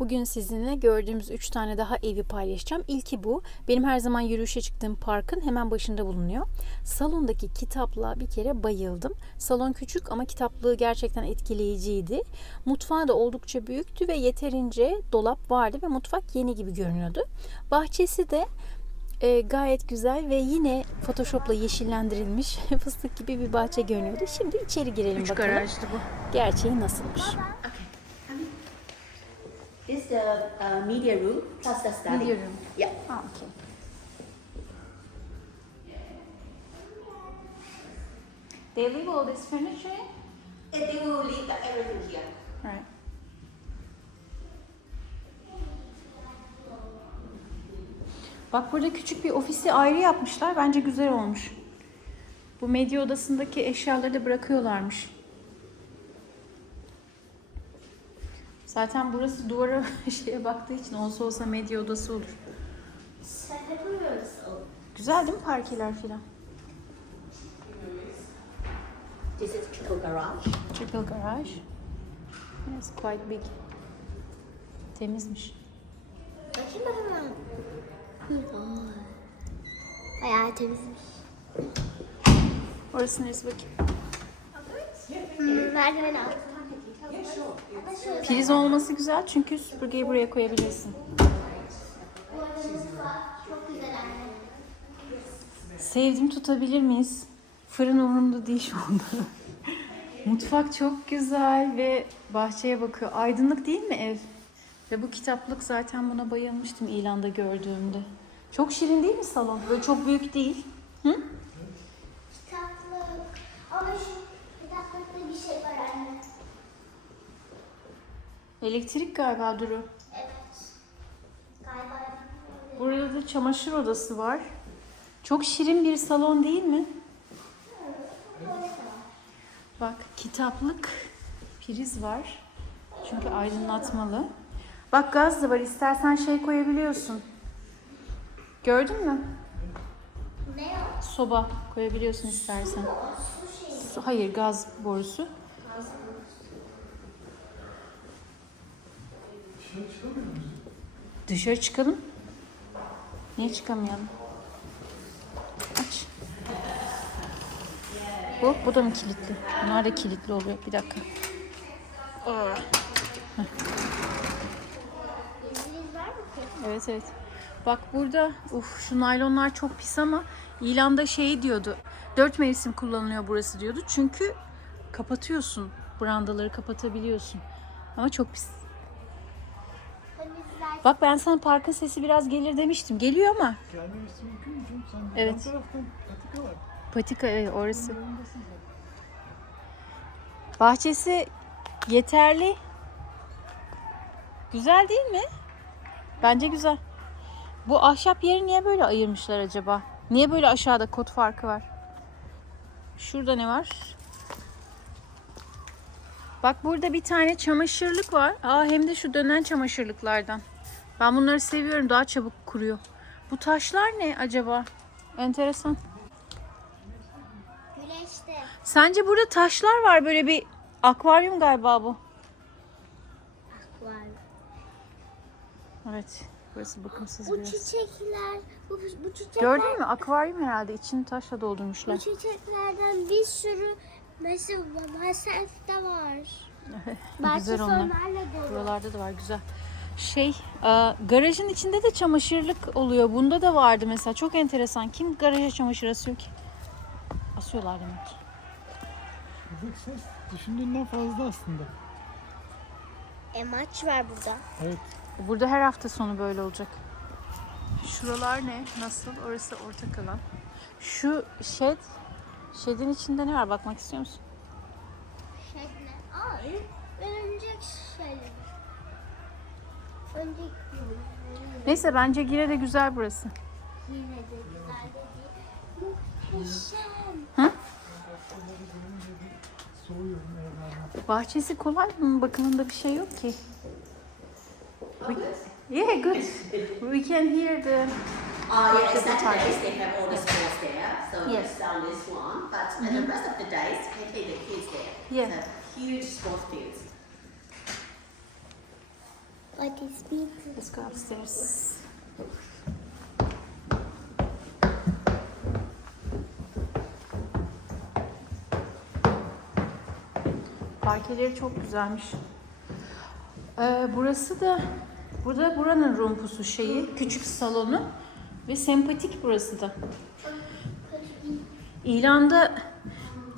Bugün sizinle gördüğümüz 3 tane daha evi paylaşacağım. İlki bu. Benim her zaman yürüyüşe çıktığım parkın hemen başında bulunuyor. Salondaki kitapla bir kere bayıldım. Salon küçük ama kitaplığı gerçekten etkileyiciydi. Mutfağı da oldukça büyüktü ve yeterince dolap vardı ve mutfak yeni gibi görünüyordu. Bahçesi de e, gayet güzel ve yine Photoshop'la yeşillendirilmiş fıstık gibi bir bahçe görünüyordu. Şimdi içeri girelim Üç bakalım. garajlı bu. Gerçeği nasılmış? This is the uh, media room plus the study. Media room. Yeah. Ha, okay. They leave all this furniture in? And they will leave the everything here. Right. Bak burada küçük bir ofisi ayrı yapmışlar. Bence güzel olmuş. Bu medya odasındaki eşyaları da bırakıyorlarmış. Zaten burası duvara şeye baktığı için olsa olsa medya odası olur. Güzel değil mi parkeler filan? This is trickle garage. Triple garage. It's quite big. Temizmiş. Bakayım bakalım. Bayağı temizmiş. Orası neresi bakayım? Hmm, merdiven altı. Priz olması güzel çünkü süpürgeyi buraya koyabilirsin. Sevdim tutabilir miyiz? Fırın umurumda değil şu anda. Mutfak çok güzel ve bahçeye bakıyor. Aydınlık değil mi ev? Ve bu kitaplık zaten buna bayılmıştım ilanda gördüğümde. Çok şirin değil mi salon? Böyle çok büyük değil. Hı? Kitaplık. Ama şu kitaplıkta bir şey var anne. Elektrik galiba Duru. Evet. Galiba. Burada da çamaşır odası var. Çok şirin bir salon değil mi? Bak kitaplık, priz var. Çünkü aydınlatmalı. Bak gaz da var. İstersen şey koyabiliyorsun. Gördün mü? Ne o? Soba koyabiliyorsun istersen. Su- Hayır gaz borusu. Dışarı çıkalım. Niye çıkamayalım? Aç. Bu, bu da mı kilitli? Bunlar da kilitli oluyor. Bir dakika. Evet evet. Bak burada uf şu naylonlar çok pis ama ilanda şey diyordu. Dört mevsim kullanılıyor burası diyordu. Çünkü kapatıyorsun. Brandaları kapatabiliyorsun. Ama çok pis. Bak ben sana parkın sesi biraz gelir demiştim. Geliyor ama. Gelmemesi mümkün mü canım? Sen Evet. yan taraftan patika var. Patika evet orası. Zaten. Bahçesi yeterli. Güzel değil mi? Bence güzel. Bu ahşap yeri niye böyle ayırmışlar acaba? Niye böyle aşağıda kod farkı var? Şurada ne var? Bak burada bir tane çamaşırlık var. Aa hem de şu dönen çamaşırlıklardan. Ben bunları seviyorum. Daha çabuk kuruyor. Bu taşlar ne acaba? Enteresan. Güneşte. Sence burada taşlar var böyle bir akvaryum galiba bu. Var. Evet. Burası bakımsız Bu biraz. çiçekler, bu, bu çiçekler, Gördün mü? Akvaryum herhalde. İçini taşla doldurmuşlar. bu çiçeklerden bir sürü mesela Maself'te var. Güzel onlar. Buralarda da var güzel. Şey, e, garajın içinde de çamaşırlık oluyor. Bunda da vardı mesela. Çok enteresan. Kim garaja çamaşır asıyor ki? Asıyorlar demek ki. Buradaki ses düşündüğünden fazla aslında. Emaç var burada. Evet. Burada her hafta sonu böyle olacak. Şuralar ne? Nasıl? Orası ortak alan. Şu shed, shedin içinde ne var? Bakmak istiyor musun? Şey ne? Aa, örümcek şeyleri. Neyse bence yine de güzel burası. yine de güzel dedi. Muhteşem. Bahçesi kolay mı? Bakımında bir şey yok ki. We- Yeah, good. We can hear the Uh, yeah, Different Saturdays they have all the sports there, so Yes. just down this one. But and the rest of the days they take the kids there. Yeah. So huge sports fields. What is pizza? Let's go upstairs. Parkeleri çok güzelmiş. Ee, burası da burada buranın rumpusu şeyi, küçük salonu ve sempatik burası da. İlanda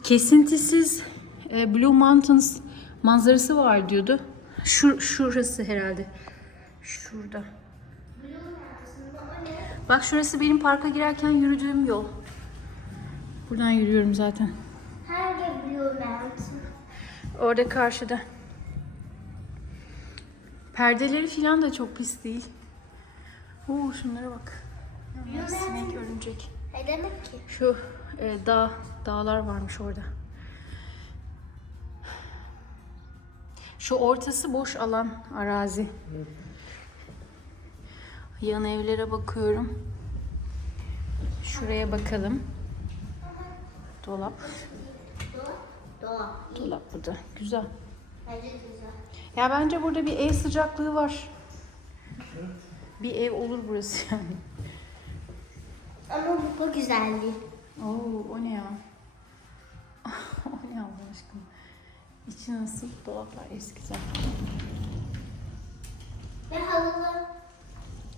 kesintisiz e, Blue Mountains manzarası var diyordu. Şu şurası herhalde. Şurada. Bak şurası benim parka girerken yürüdüğüm yol. Buradan yürüyorum zaten. Orada karşıda. Perdeleri falan da çok pis değil. Oo şunlara bak. Sinek örümcek. Ne demek ki? Şu e, dağ, dağlar varmış orada. Şu ortası boş alan, arazi. Yan evlere bakıyorum. Şuraya bakalım. Dolap. Doğa. Dolap burada. Güzel. Bence güzel. Ya bence burada bir ev sıcaklığı var. Bir ev olur burası yani. Ama bu güzeldi. Oo, o ne ya? o ne Allah aşkına? İçi nasıl? Dolaplar eski zaten. Ve halılı.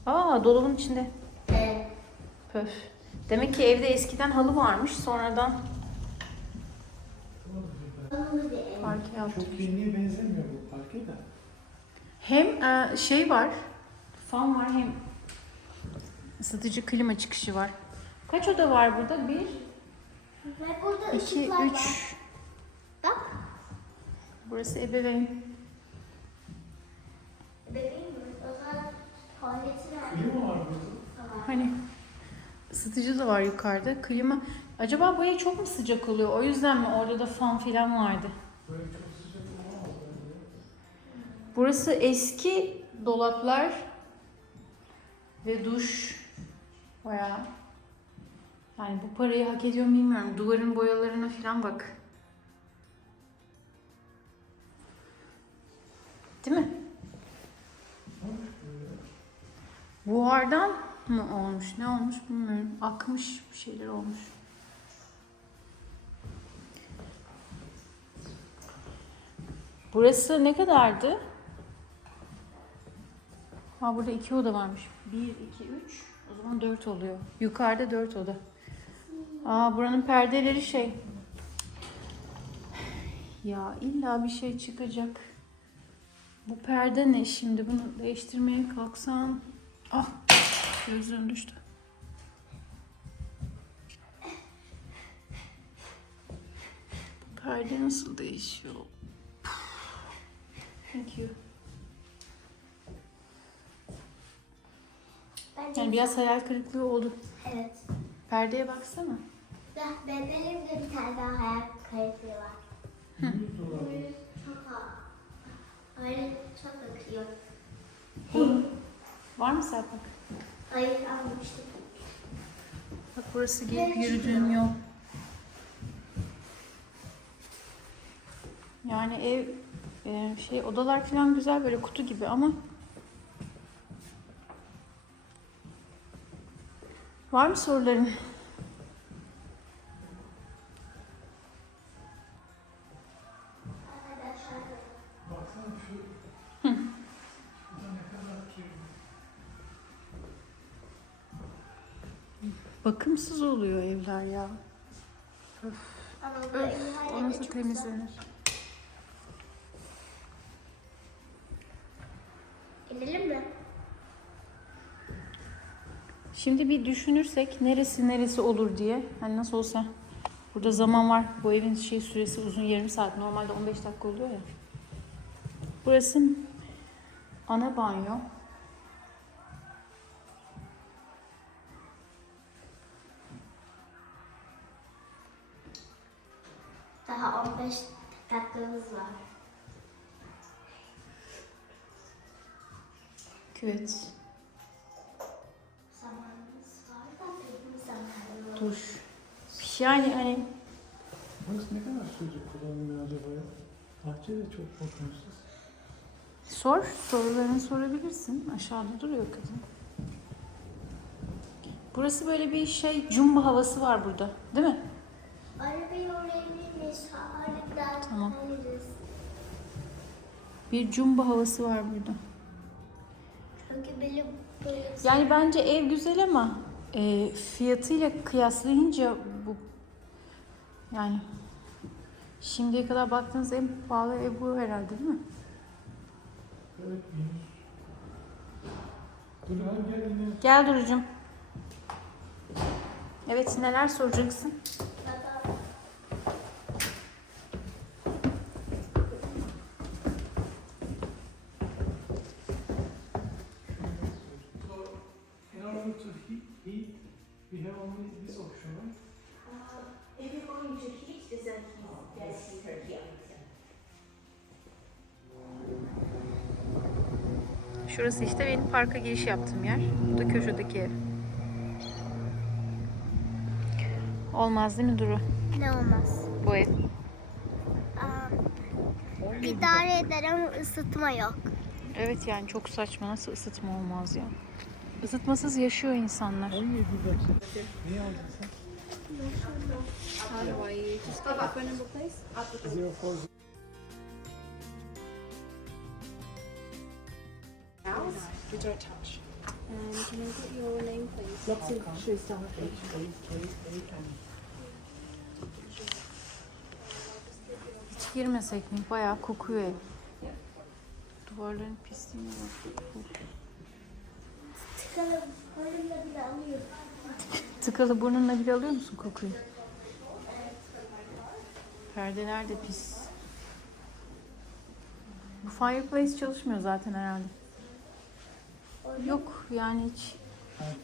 Aa dolabın içinde. Evet. Pöf. Demek ki evde eskiden halı varmış. Sonradan Halılı bir ev. parke yaptı. Çok yeniye benzemiyor bu parke de. Hem e, şey var. Fan var hem ısıtıcı klima çıkışı var. Kaç oda var burada? Bir, Ve burada iki, ışıklar var. üç. Bak. Burası ebeveyn. Bebeğim mi? O zaman tuvaleti nerede? Klima var burada. Hani ısıtıcı da var yukarıda. Klima. Acaba bu ev çok mu sıcak oluyor? O yüzden mi? Orada da fan filan vardı. Böyle çok sıcak olamaz bence. Burası eski dolaplar ve duş. Bayağı. Yani bu parayı hak ediyor mu bilmiyorum. Duvarın boyalarına falan bak. Değil mi? Buhardan mı olmuş? Ne olmuş bilmiyorum. Akmış bir şeyler olmuş. Burası ne kadardı? Ha burada iki oda varmış. Bir, iki, üç. O zaman dört oluyor. Yukarıda dört oda. Aa buranın perdeleri şey. Ya illa bir şey çıkacak. Bu perde ne şimdi? Bunu değiştirmeye kalksam. Ah gözlüğüm düştü. Bu perde nasıl değişiyor? Thank you. Yani biraz hayal kırıklığı oldu. Evet. Perdeye baksana. Ya bebeğim de bir tane daha hayal kayıtlığı var. Dolar. Çok ha. Öyle çok akıyor. Var mı Serpak? Hayır almıştım. Bak burası gelip yürüdüğüm yol. Yani ev e, şey odalar falan güzel böyle kutu gibi ama Var mı soruların? Bakımsız oluyor evler ya. Öf, hala o da nasıl temizlenir? Gidelim mi? Şimdi bir düşünürsek neresi neresi olur diye. Hani nasıl olsa burada zaman var. Bu evin şey süresi uzun yarım saat. Normalde 15 dakika oluyor ya. Burası ana banyo. Daha 15 dakikamız var. Küvet, Zamanımız var da benim zamanım var. duş. Yani hani Burası ne kadar sürecek kullanılıyor acaba ya? Bahçe de çok bakımsız. Sor, sorularını sorabilirsin. Aşağıda duruyor kadın. Burası böyle bir şey, cumba havası var burada. Değil mi? Arabayı Tamam. alırız. Bir cumba havası var burada. Çünkü benim böyle Yani bence ev güzel ama e, fiyatıyla kıyaslayınca bu yani şimdiye kadar baktığınız en pahalı ev bu herhalde değil mi? Evet minus. Dur hadi gel yine. Gel Duru'cum. Evet neler soracaksın? Şurası işte benim parka giriş yaptığım yer. Bu da köşedeki ev. Olmaz değil mi Duru? ne olmaz. Bu ev. Aa, idare eder ama ısıtma yok. Evet yani çok saçma. Nasıl ısıtma olmaz ya? Isıtmasız yaşıyor insanlar. 17 dakika. Neyi aldın sen? How do I just take a phone We don't touch. And can I get your name, please? Lots of shoe stuff. Hiç girmesek mi? Bayağı kokuyor ev. Duvarların pisliğine bak. Tıkalı bölümde bile alıyor. Tıkalı burnunla bile alıyor musun kokuyu? Perdeler de pis. Bu fireplace çalışmıyor zaten herhalde. Yok yani hiç. Hadi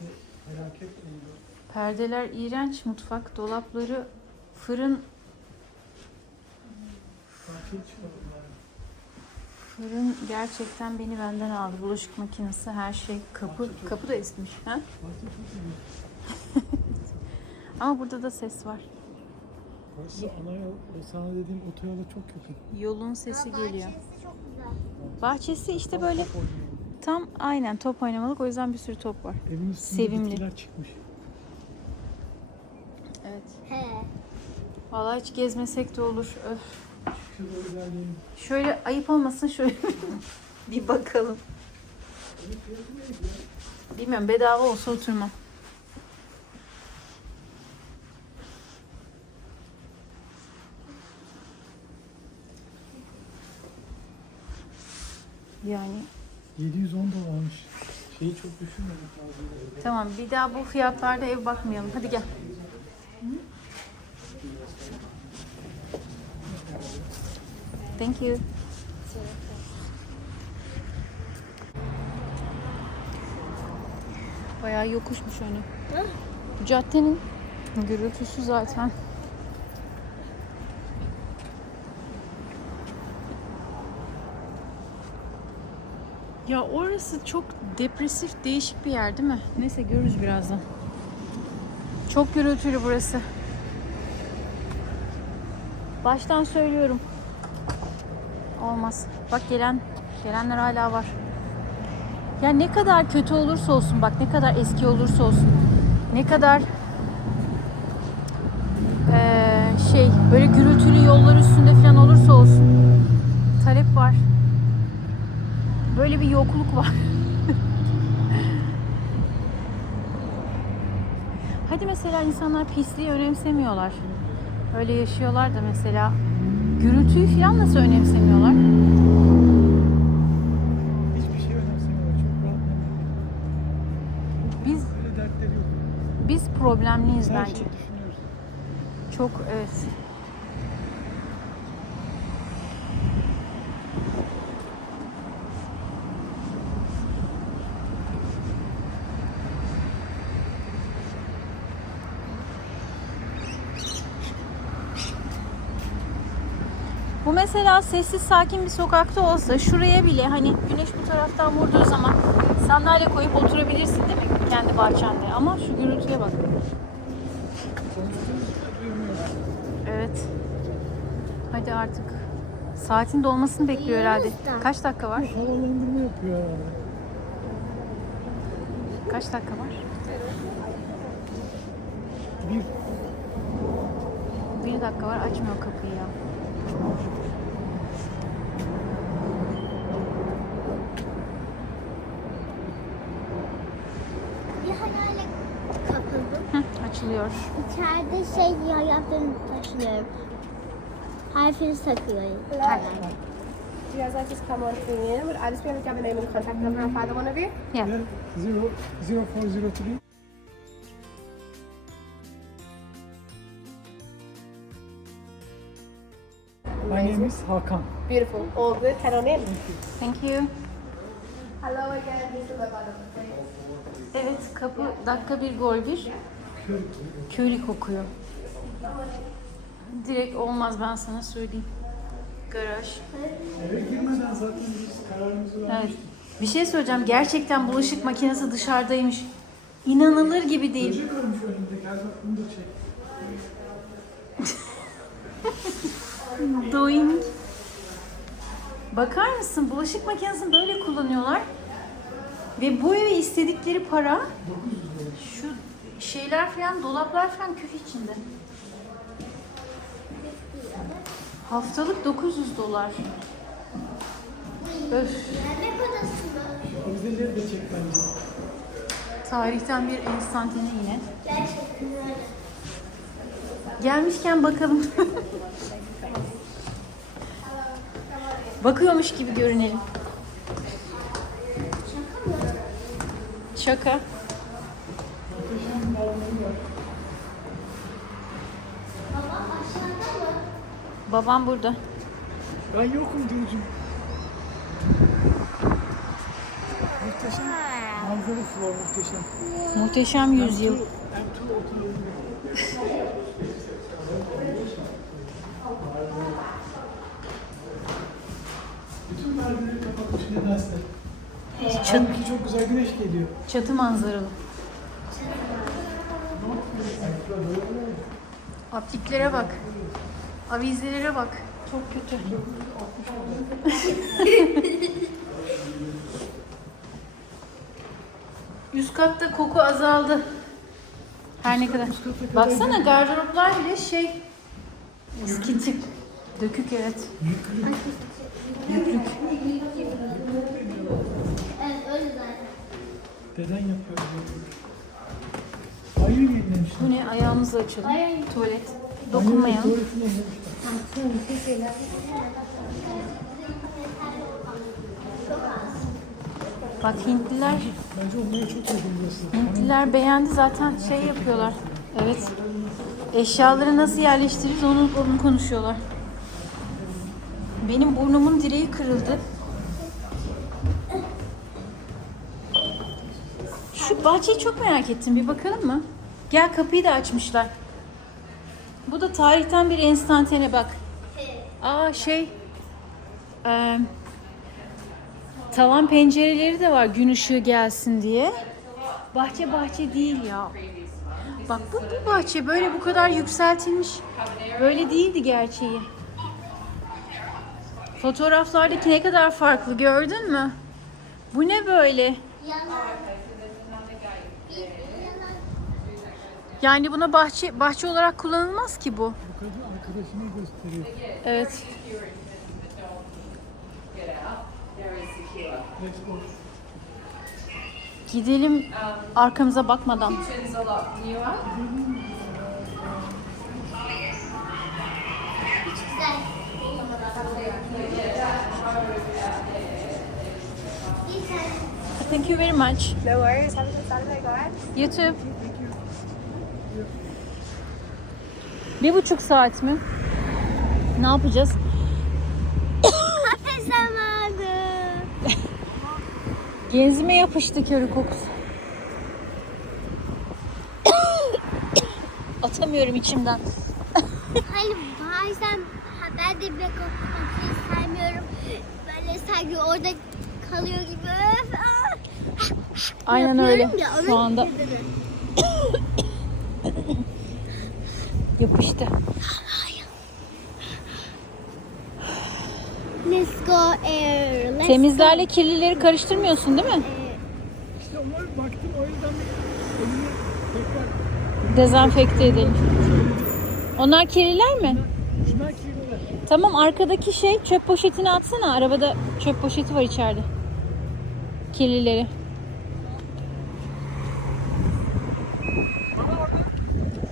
felaket oldu. Perdeler iğrenç. Mutfak dolapları, fırın. Fırın gerçekten beni benden aldı. Bulaşık makinesi, her şey. Kapı, kapı da esmiş. Ha? Ama burada da ses var. Burası ana yol. O sana dediğim otoyola çok yakın. Yolun sesi geliyor. Bahçesi çok güzel. Bahçesi işte böyle. Tam aynen top oynamalık. O yüzden bir sürü top var. Evin üstünde Sevimli. bitkiler çıkmış. Evet. He. Vallahi hiç gezmesek de olur. Öf. İlerleyelim. Şöyle ayıp olmasın şöyle bir bakalım. Bilmiyorum bedava olsa oturmam. Yani 710 dolarmış. Şeyi çok düşünmedik lazım. tamam bir daha bu fiyatlarda ev bakmayalım. Hadi gel. Thank you. Bayağı yokuşmuş önü. Bu caddenin gürültüsü zaten. Ya orası çok depresif, değişik bir yer değil mi? Neyse görürüz birazdan. Çok gürültülü burası. Baştan söylüyorum. Olmaz. Bak gelen gelenler hala var. Ya ne kadar kötü olursa olsun bak ne kadar eski olursa olsun. Ne kadar eee, şey böyle gürültülü yollar üstünde falan olursa olsun talep var. Böyle bir yokluk var. Hadi mesela insanlar pisliği önemsemiyorlar. Öyle yaşıyorlar da mesela gürültüyü falan nasıl önemsemiyorlar? Hiçbir şey önemsemiyorlar. Çok rahat. Biz Böyle dertleri yok. biz problemliyiz Her bence. düşünüyoruz. Çok evet. Mesela sessiz sakin bir sokakta olsa şuraya bile hani güneş bu taraftan vurduğu zaman sandalye koyup oturabilirsin mi? Kendi bahçende. Ama şu gürültüye bak. Evet. Hadi artık Saatin dolmasını bekliyor herhalde. Kaç dakika var? Havalı indirme yapıyor herhalde. Kaç dakika var? Bir Bir dakika var açmıyor kapıyı ya. Hı, açılıyor. İçeride şey yaptığını taşıyorum. Harfini takıyorum. Hayale. Do you guys like just come on thing in? Would I just be able to grab a name and contact number of either one of you? Yeah. yeah, zero, zero four zero three. My name is Hakan. Beautiful. All good. Head on in. Thank you. Hello again. This is. Evet kapı dakika bir gol bir. Köylü kokuyor. Direkt olmaz ben sana söyleyeyim. Garaj. Eve girmeden zaten biz kararımızı verdik. Evet. Bir şey söyleyeceğim. Gerçekten bulaşık makinesi dışarıdaymış. İnanılır gibi değil. Böcek ölmüş önümde. Gel bak bunu da çek. Doing. Bakar mısın? Bulaşık makinesini böyle kullanıyorlar. Ve bu eve istedikleri para şu şeyler falan, dolaplar falan küf içinde. Haftalık 900 dolar. Öf. Yemek. Tarihten bir enstantane yine. Gelmişken bakalım. Bakıyormuş gibi görünelim. Şaka. Baba Babam burada. Ben yokum diyorcum. Muhteşem. Manzarası var muhteşem. Muhteşem yüzyıl. Bütün perdeleri kapatmış nedense. Çat, Halbuki çok güzel güneş geliyor. çatı manzaralı. Aptiklere bak. Avizelere bak. Çok kötü. Üst katta koku azaldı. Her ne kadar. Baksana gardıroplar bile şey skiti. Dökük evet. Evet öyle zaten. Deden yapıyor. Banyo yenilemişler. Bu ne? Ayağımızı açalım. Ay. Tuvalet. Dokunmayalım. Bak Hintliler. Hintliler beğendi zaten şey yapıyorlar. Evet. Eşyaları nasıl yerleştiririz onu, onu konuşuyorlar. Benim burnumun direği kırıldı. Şu bahçeyi çok merak ettim. Bir bakalım mı? Gel kapıyı da açmışlar. Bu da tarihten bir enstantane bak. Aa şey... eee, tavan pencereleri de var gün ışığı gelsin diye. Bahçe bahçe değil ya. Bak bu, bu bahçe böyle bu kadar yükseltilmiş. Böyle değildi gerçeği. Fotoğraflardaki ne kadar farklı gördün mü? Bu ne böyle? Yani buna bahçe bahçe olarak kullanılmaz ki bu. Bu kadın arkadaşını gösteriyor. Evet. Gidelim arkamıza bakmadan. Thank you very much. No worries. Have a good Saturday, guys. You too. Bir buçuk saat mi? Ne yapacağız? Kafe zamanı. Genzime yapıştı köri kokusu. Atamıyorum içimden. Hani bazen ben de bile kafayı saymıyorum. Böyle sanki orada kalıyor gibi. Öf. Aynen öyle. Ya, Şu onun yapıştı. air. Let's Temizlerle kirlileri karıştırmıyorsun değil mi? İşte ona baktım o yüzden elini tekrar Dezenfekte edelim. Onlar kirliler mi? şunlar kirliler. Tamam arkadaki şey çöp poşetini atsana. Arabada çöp poşeti var içeride. Kirlileri.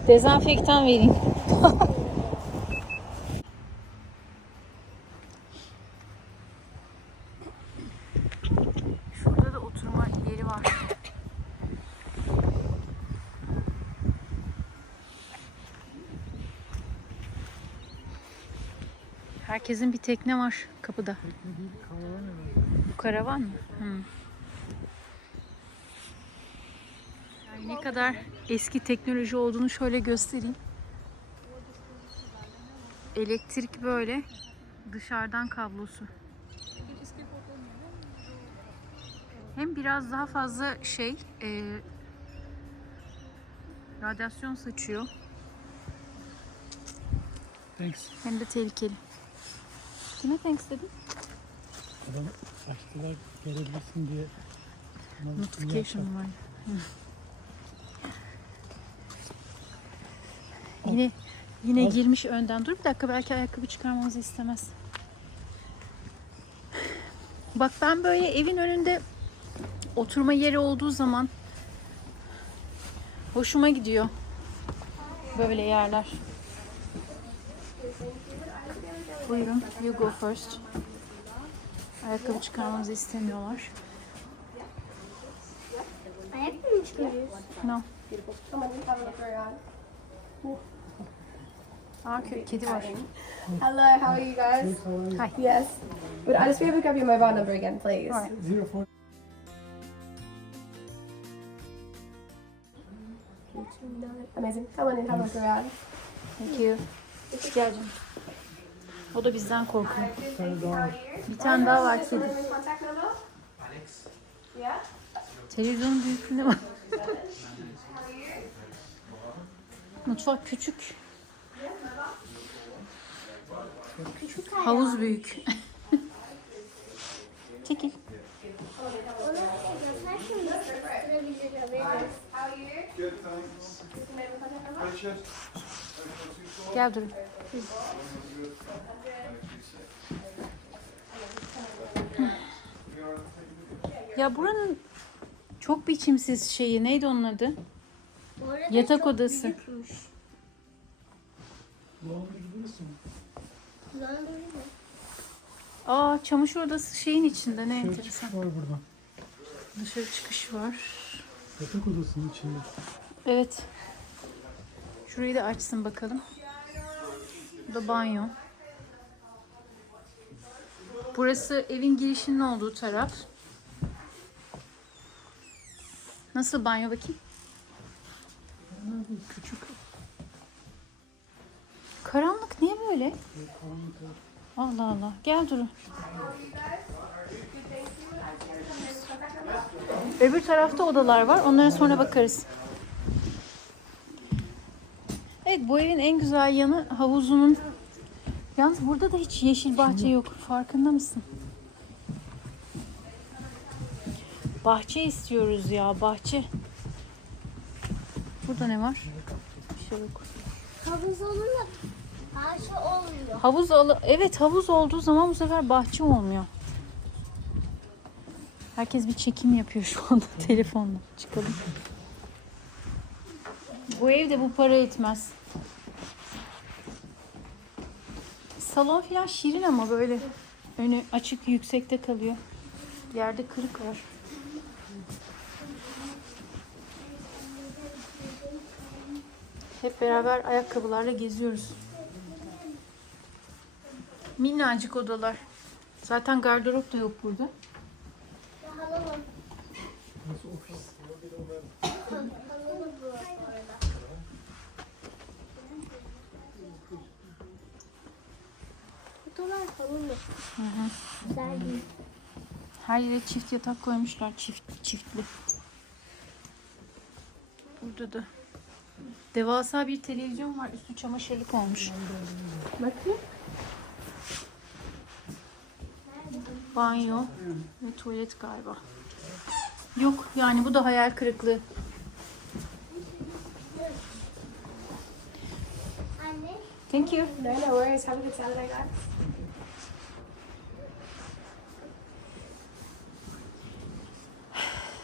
Dezenfektan vereyim. Şurada da oturma yeri var. Herkesin bir tekne var kapıda. Bu karavan mı? Hı. Yani ne kadar eski teknoloji olduğunu şöyle göstereyim. Elektrik böyle dışarıdan kablosu. Hem biraz daha fazla şey e, radyasyon saçıyor Thanks. hem de tehlikeli. Kime thanks dedim? Adam açtılar gelebilirsin diye. Notification var. Yine yine Az- girmiş önden. Dur bir dakika belki ayakkabı çıkarmamızı istemez. Bak ben böyle evin önünde oturma yeri olduğu zaman hoşuma gidiyor. Böyle yerler. Buyurun, you go first. Ayakkabı çıkarmamızı istemiyorlar. Ayakkabı mı çıkarıyoruz? No. Come on, have a look around. Aa, kö- kedi var. Hello, how are you guys? Hi. Yes. Would I just be able to grab your mobile number again, please? Alright. Zero four. Amazing. Come on in, have a look around. Thank you. Canım. O da bizden korkuyor. Bir tane daha var. Kedi. Televizyonun büyüklüğüne bak. Mutfak küçük. Havuz büyük. Çekil. Onu göstersin mi? Gösterebilir haberiniz. How are you? Good, thanks. Just a name and contact number? Gel dur. Ya buranın çok biçimsiz şeyi neydi onun adı? Yatak odası. büyükmüş. Kullanılır mı? Aa çamaşır odası şeyin içinde ne Şöyle enteresan. var buradan. Dışarı çıkış var. Yatak odasının içinde. Evet. Şurayı da açsın bakalım. Bu da banyo. Burası evin girişinin olduğu taraf. Nasıl banyo bakayım? Küçük. Karanlık niye böyle? Allah Allah. Gel durun. Öbür tarafta odalar var. Onlara sonra bakarız. Evet bu evin en güzel yanı havuzunun. Yalnız burada da hiç yeşil bahçe yok. Farkında mısın? Bahçe istiyoruz ya bahçe. Burada ne var? Bir şey yok. Havuz olunca karşı olmuyor. Havuz alı evet havuz olduğu zaman bu sefer bahçe olmuyor. Herkes bir çekim yapıyor şu anda telefonla. Çıkalım. Bu ev de bu para etmez. Salon falan şirin ama böyle önü açık yüksekte kalıyor. Yerde kırık var. Hep beraber ayakkabılarla geziyoruz. Minnacık odalar. Zaten gardırop da yok burada. Burası ofis. Odalar halılı. Her yere çift yatak koymuşlar. Çift çiftli. Burada da devasa bir televizyon var. Üstü çamaşırlık olmuş. Bakayım. Banyo ve tuvalet galiba. Yok yani bu da hayal kırıklığı. Anne. Thank you. No, no worries. Have a good Saturday, guys.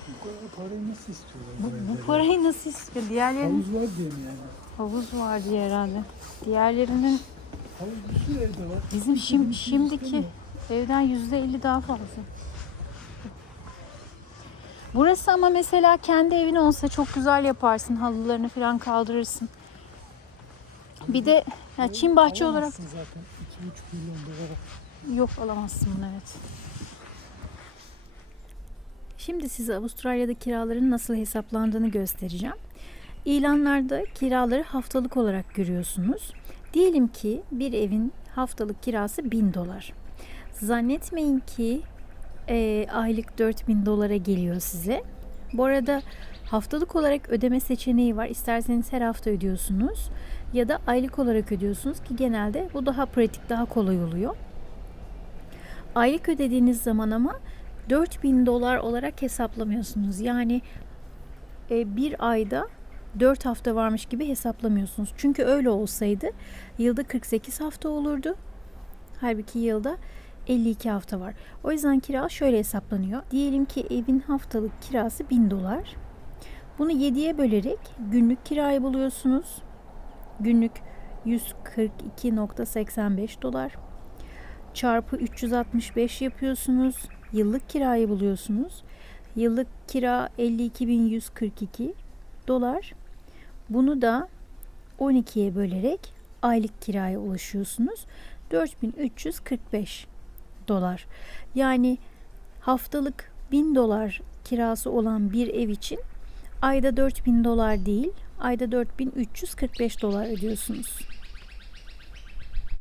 Bu kadar parayı nasıl istiyorlar? Bu, bu parayı nasıl istiyor? Diğerlerinin Havuz var diye mi yani? havuz var diye herhalde. Diğerlerinin Havuz bir sürü evde var. bizim şim, şimdiki evden yüzde elli daha fazla. Burası ama mesela kendi evin olsa çok güzel yaparsın. Halılarını falan kaldırırsın. Bir de ya Çin bahçe olarak zaten 2,5 milyon dolara. Yok alamazsın bunu evet. Şimdi size Avustralya'da kiraların nasıl hesaplandığını göstereceğim. İlanlarda kiraları haftalık olarak görüyorsunuz. Diyelim ki bir evin haftalık kirası 1000 dolar. Zannetmeyin ki e, aylık 4000 dolara geliyor size. Bu arada haftalık olarak ödeme seçeneği var. İsterseniz her hafta ödüyorsunuz ya da aylık olarak ödüyorsunuz ki genelde bu daha pratik, daha kolay oluyor. Aylık ödediğiniz zaman ama 4000 dolar olarak hesaplamıyorsunuz. Yani e, bir ayda 4 hafta varmış gibi hesaplamıyorsunuz. Çünkü öyle olsaydı yılda 48 hafta olurdu. Halbuki yılda 52 hafta var. O yüzden kira şöyle hesaplanıyor. Diyelim ki evin haftalık kirası 1000 dolar. Bunu 7'ye bölerek günlük kirayı buluyorsunuz. Günlük 142.85 dolar çarpı 365 yapıyorsunuz. Yıllık kirayı buluyorsunuz. Yıllık kira 52.142 dolar. Bunu da 12'ye bölerek aylık kiraya ulaşıyorsunuz. 4345 dolar. Yani haftalık 1000 dolar kirası olan bir ev için ayda 4000 dolar değil, ayda 4345 dolar ödüyorsunuz.